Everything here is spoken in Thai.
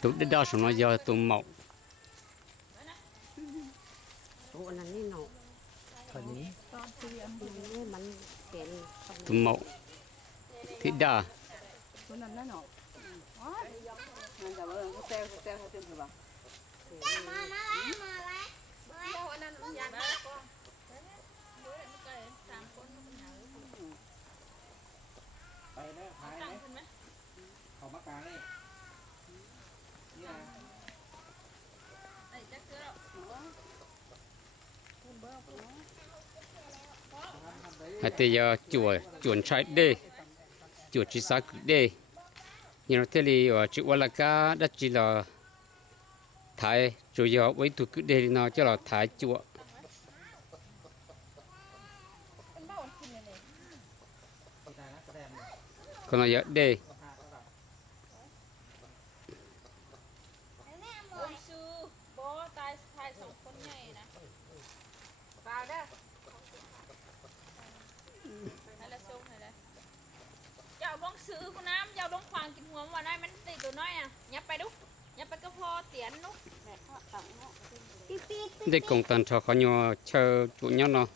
tụi đứa đó xong nó do tụi mậuตัวนั้นนี่เนาะ ตอนนี้ นี่มันเป็น tụi mậu thì đa ตัวนั้นน่ะเนาะอ๋อมันจะว่าเขาแซวเขาเต็มหรือเปล่าไปนะถ่ายไหมเขามากลางเลยนี่นะ hay thì giờ chùa chuẩn trái đê chùa chỉ xác đê nhưng mà thế thì ở chùa là cá đất chỉ là thái chủ yếu với tụi cứ đê nó cho là thái chùa còn là giờ đê ซื้อบ่ตายทายสองคนใหญ่นะปลาเด้อนั่นละส่งให้เลยเจ้าบ้องซื้อกูน้ำเจ้าบ้องควางกินหัวมันได้มันตีตัวน้อยอ่ะยับไปดุยับไปก็พอเตียนนุ๊ก để cùng tần choเขาnhau chờ chủ nhau nó